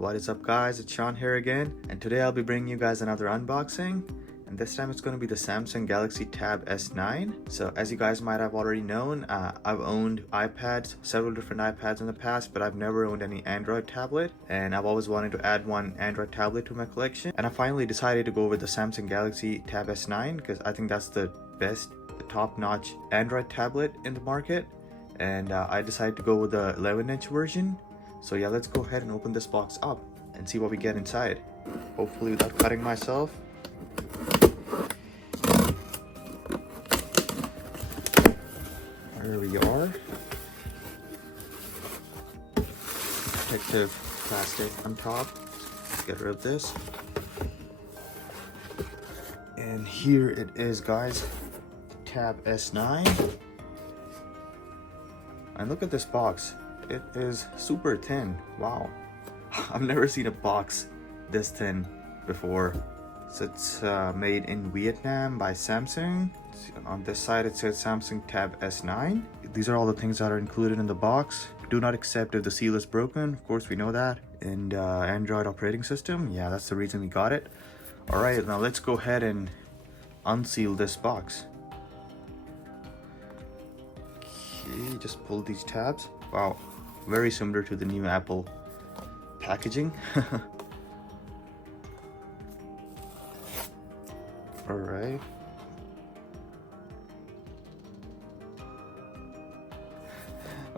What is up guys, it's Sean here again, and today I'll be bringing you guys another unboxing, and this time it's going to be the Samsung Galaxy Tab S9. So as you guys might have already known, I've owned iPads, several different iPads in the past, but I've never owned any Android tablet, and I've always wanted to add one Android tablet to my collection, and I finally decided to go with the Samsung Galaxy Tab S9 because I think that's the best, the top-notch Android tablet in the market, and I decided to go with the 11-inch version. So yeah, let's go ahead and open this box up and see what we get inside. Hopefully without cutting myself. There we are. Protective plastic on top. Let's get rid of this. And here it is guys, Tab S9. And look at this box. It is super thin. Wow. I've never seen a box this thin before. So it's made in Vietnam by Samsung. On this side it says Samsung Tab S9. These are all the things that are included in the box. Do not accept if the seal is broken. Of course we know that. And Android operating system. Yeah, that's the reason we got it. Alright, now let's go ahead and unseal this box. Okay, just pull these tabs. Wow. Very similar to the new Apple packaging. Alright.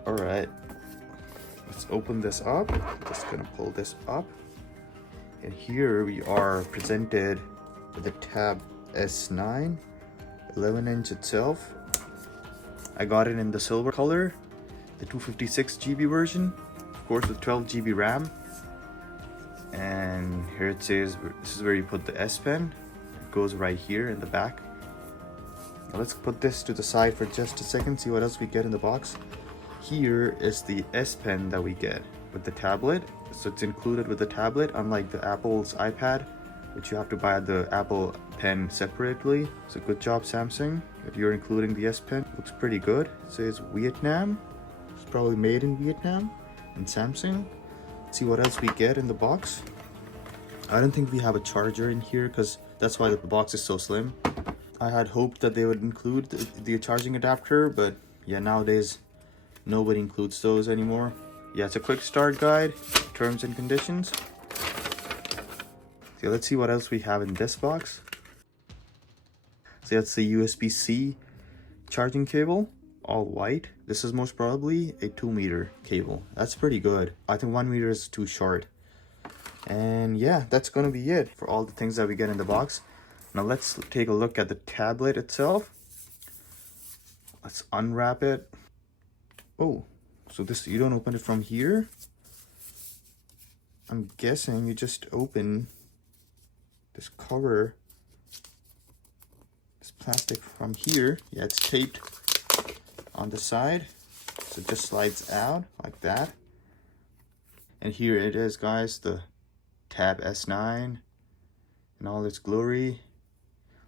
Alright. Let's open this up. Just gonna pull this up. And here we are presented with the Tab S9, 11-inch itself. I got it in the silver color, the 256 GB version, of course with 12 GB RAM. And here it says, this is where you put the S Pen. It goes right here in the back. Now let's put this to the side for just a second, see what else we get in the box. Here is the S Pen that we get with the tablet. So it's included with the tablet, unlike the Apple's iPad, which you have to buy the Apple Pen separately. So good job Samsung, if you're including the S Pen. Looks pretty good. It says Vietnam. It's probably made in Vietnam and Samsung. Let's see what else we get in the box. I don't think we have a charger in here because that's why the box is so slim. I had hoped that they would include the charging adapter, but yeah, nowadays nobody includes those anymore. Yeah, it's a quick start guide, terms and conditions. So let's see what else we have in this box. So that's the USB-C charging cable, all white. This is most probably a 2-meter cable. That's pretty good. I think 1 meter is too short. And yeah, that's gonna be it for all the things that we get in the box. Now let's take a look at the tablet itself. Let's unwrap it. Oh, so this, you don't open it from here. I'm guessing you just open this cover, this plastic from here. Yeah, it's taped on the side, so it just slides out like that. And here it is guys, the Tab S9 in all its glory.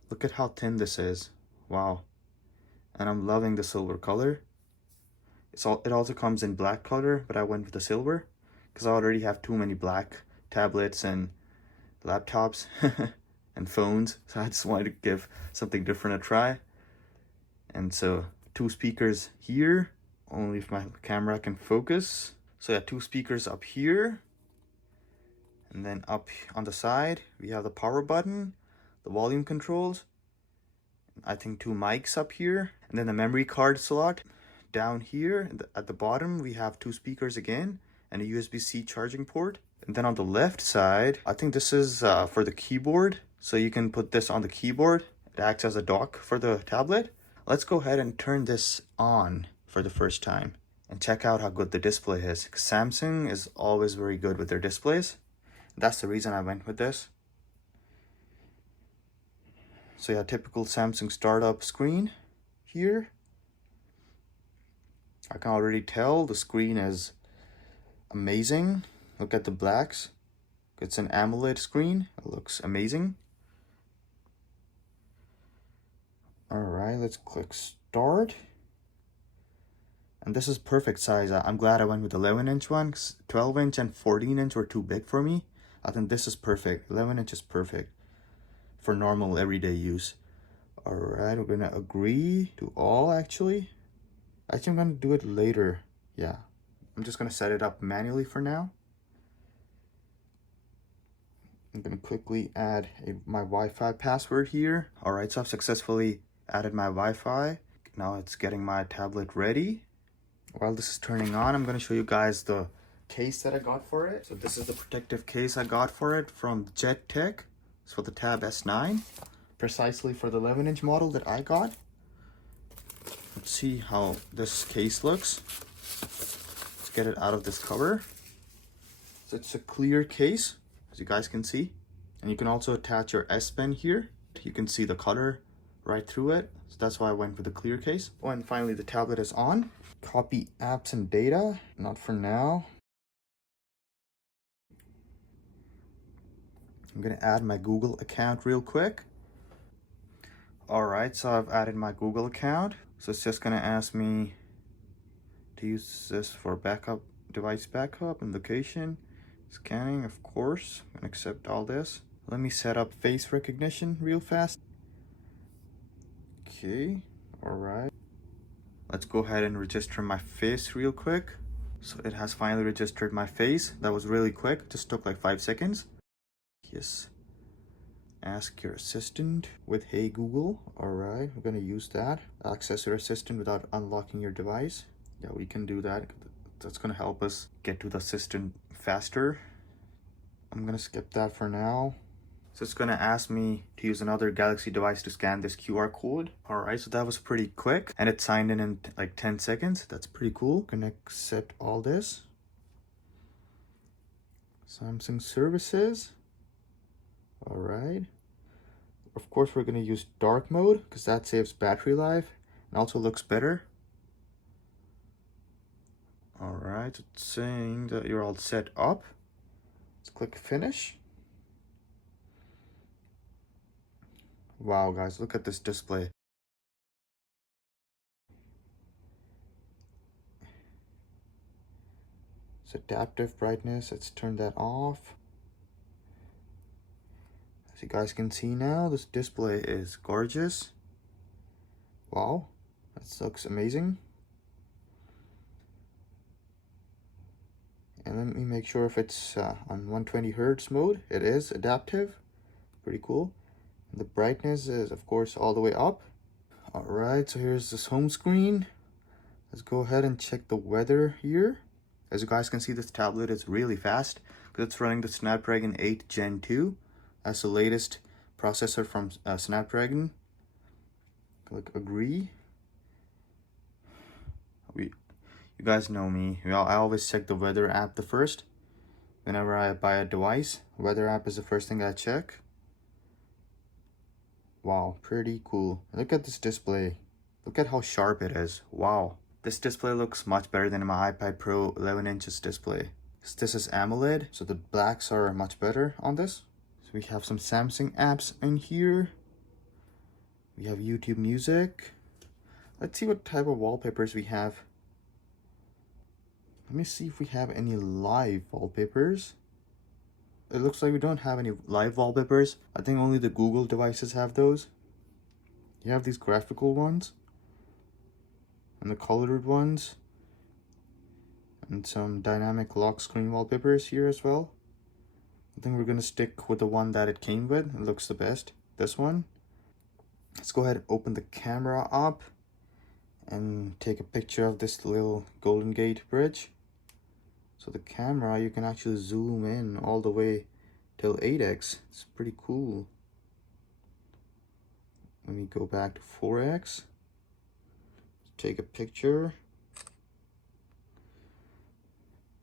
Look at how thin this is. Wow. And I'm loving the silver color. It also comes in black color, but I went with the silver because I already have too many black tablets and laptops and phones, so I just wanted to give something different a try. And so 2 speakers here, only if my camera can focus. So yeah, 2 speakers up here, and then up on the side we have the power button, the volume controls, I think 2 mics up here, and then the memory card slot. Down here at the bottom we have 2 speakers again and a USB-C charging port. And then on the left side, I think this is for the keyboard, so you can put this on the keyboard. It acts as a dock for the tablet. Let's go ahead and turn this on for the first time and check out how good the display is. Samsung is always very good with their displays. That's the reason I went with this. So yeah, typical Samsung startup screen here. I can already tell the screen is amazing. Look at the blacks. It's an AMOLED screen. It looks amazing. Alright, let's click start. And this is perfect size. I'm glad I went with 11-inch one, 'cause 12-inch and 14-inch were too big for me. I think this is perfect. 11-inch is perfect for normal everyday use. All right, we're gonna agree to all actually. Actually, I'm gonna do it later. Yeah, I'm just gonna set it up manually for now. I'm gonna quickly add my Wi-Fi password here. All right, so I've successfully added my Wi-Fi. Now it's getting my tablet ready. While this is turning on, I'm gonna show you guys the case that I got for it. So this is the protective case I got for it from JetTech. It's for the Tab S9, precisely for the 11-inch model that I got. Let's see how this case looks. Let's get it out of this cover. So it's a clear case, as you guys can see. And you can also attach your S Pen here. You can see the color right through it. So that's why I went with the clear case. Oh, and finally the tablet is on. Copy apps and data, not for now. I'm gonna add my Google account real quick. All right, so I've added my Google account. So it's just gonna ask me to use this for backup, device backup and location. Scanning, of course, I'm gonna accept all this. Let me set up face recognition real fast. Okay, all right. Let's go ahead and register my face real quick. So it has finally registered my face. That was really quick, just took like 5 seconds. Yes. Ask your assistant with Hey Google. All right, we're gonna use that. Access your assistant without unlocking your device. Yeah, we can do that. That's gonna help us get to the assistant faster. I'm gonna skip that for now. So it's gonna ask me to use another Galaxy device to scan this QR code. All right, so that was pretty quick and it signed in like 10 seconds. That's pretty cool. Gonna accept all this. Samsung services. All right. Of course, we're gonna use dark mode because that saves battery life and also looks better. All right, it's saying that you're all set up. Let's click finish. Wow, guys, look at this display. It's adaptive brightness. Let's turn that off. As you guys can see now, this display is gorgeous. Wow, that looks amazing. And let me make sure if it's on 120 Hertz mode. It is adaptive. Pretty cool. And the brightness is, of course, all the way up. All right, so here's this home screen. Let's go ahead and check the weather here. As you guys can see, this tablet is really fast because it's running the Snapdragon 8 Gen 2. That's the latest processor from Snapdragon. Click agree. You guys know me. I always check the weather app the first. Whenever I buy a device, weather app is the first thing I check. Wow, pretty cool. Look at this display. Look at how sharp it is. Wow. This display looks much better than my iPad Pro 11 inches display. This is AMOLED, so the blacks are much better on this. So we have some Samsung apps in here. We have YouTube Music. Let's see what type of wallpapers we have. Let me see if we have any live wallpapers. It looks like we don't have any live wallpapers. I think only the Google devices have those. You have these graphical ones. And the colored ones. And some dynamic lock screen wallpapers here as well. I think we're going to stick with the one that it came with. It looks the best. This one. Let's go ahead and open the camera up. And take a picture of this little Golden Gate Bridge. So the camera, you can actually zoom in all the way till 8x. It's pretty cool. Let me go back to 4x. Take a picture.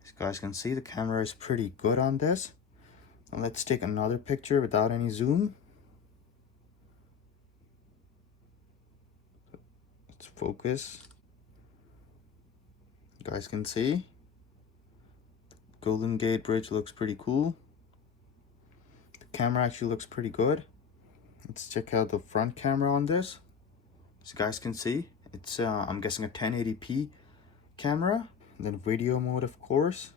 As you guys can see, the camera is pretty good on this. And let's take another picture without any zoom. Let's focus. You guys can see. Golden Gate Bridge looks pretty cool. The camera actually looks pretty good. Let's check out the front camera on this. As you guys can see, it's I'm guessing a 1080p camera, and then video mode, of course,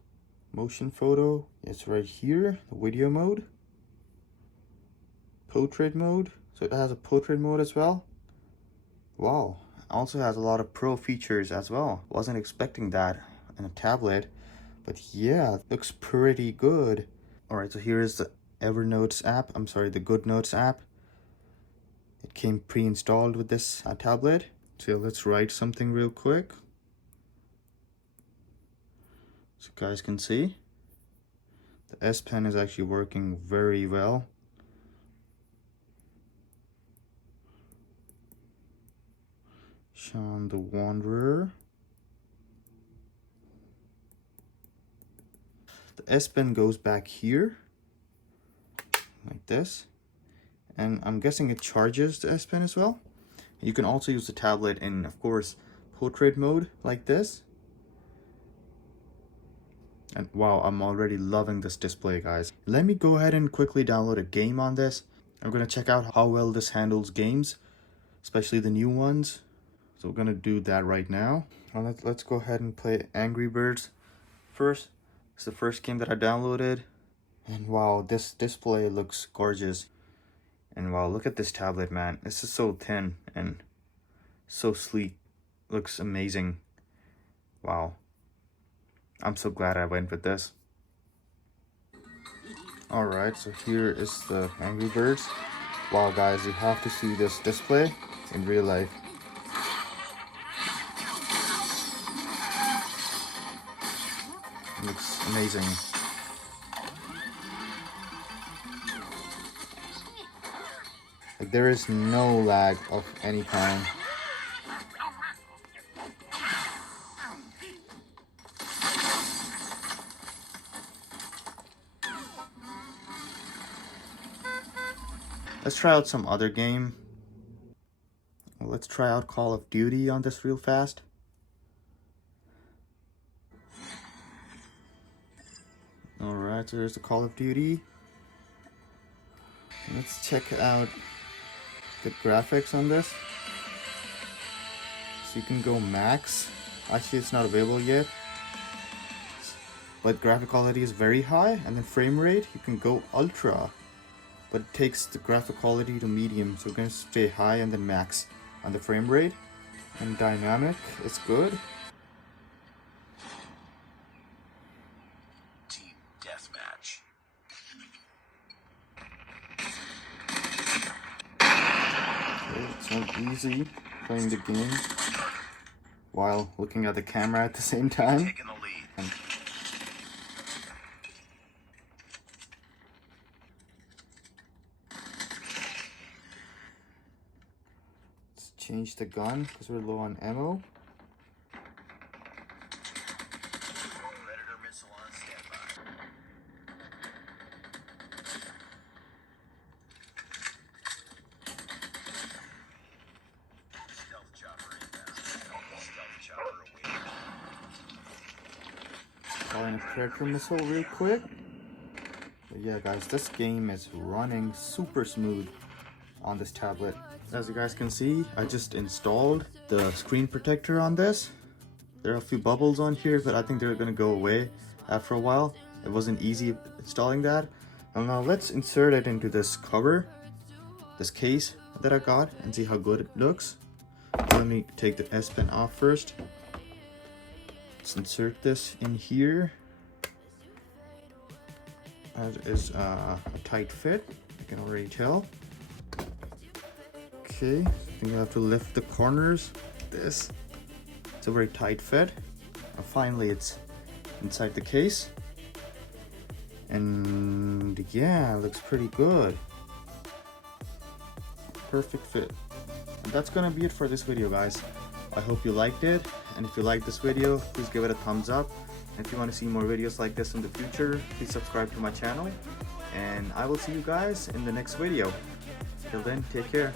motion photo, it's right here, the video mode, portrait mode, so it has a portrait mode as well. Wow, also has a lot of pro features as well. Wasn't expecting that in a tablet, but yeah, it looks pretty good. All right, so here's the Evernote app, the GoodNotes app. It came pre-installed with this tablet. So let's write something real quick, so you guys can see. The S Pen is actually working very well. Sean the Wanderer. The S Pen goes back here, like this. And I'm guessing it charges the S Pen as well. You can also use the tablet in, of course, portrait mode, like this. And wow, I'm already loving this display, guys. Let me go ahead and quickly download a game on this. I'm gonna check out how well this handles games, especially the new ones. So we're gonna do that right now. Well, let's go ahead and play Angry Birds first. It's the first game that I downloaded. And wow, this display looks gorgeous. And wow, look at this tablet, man. This is so thin and so sleek. Looks amazing. Wow. I'm so glad I went with this. Alright, so here is the Angry Birds. Wow, guys, you have to see this display in real life. It looks amazing. Like, there is no lag of any kind. Let's try out some other game. Let's try out Call of Duty on this real fast. Alright, so there's the Call of Duty. Let's check out the graphics on this. So you can go max. Actually, it's not available yet, but graphic quality is very high. And then frame rate, you can go ultra, but it takes the graphic quality to medium, so we're going to stay high and then max on the frame rate. And dynamic, it's good. Team deathmatch. Okay, it's not easy playing the game while looking at the camera at the same time. Taking the lead. And let's change the gun because we're low on ammo. Predator missile on standby. Stealth chopper inbound. Stealth chopper awaiting. Firing a Predator missile real quick. But yeah, guys, this game is running super smooth on this tablet. As you guys can see, I just installed the screen protector on this. There are a few bubbles on here, but I think they're gonna go away after a while. It wasn't easy installing that. And now let's insert it into this cover, this case that I got, and see how good it looks. Let me take the S Pen off first. Let's insert this in here. That is a tight fit, you can already tell. Okay, I think I have to lift the corners like this. It's a very tight fit. And finally, it's inside the case. And yeah, it looks pretty good. Perfect fit. And that's gonna be it for this video, guys. I hope you liked it. And if you liked this video, please give it a thumbs up. And if you want to see more videos like this in the future, please subscribe to my channel. And I will see you guys in the next video. Till then, take care.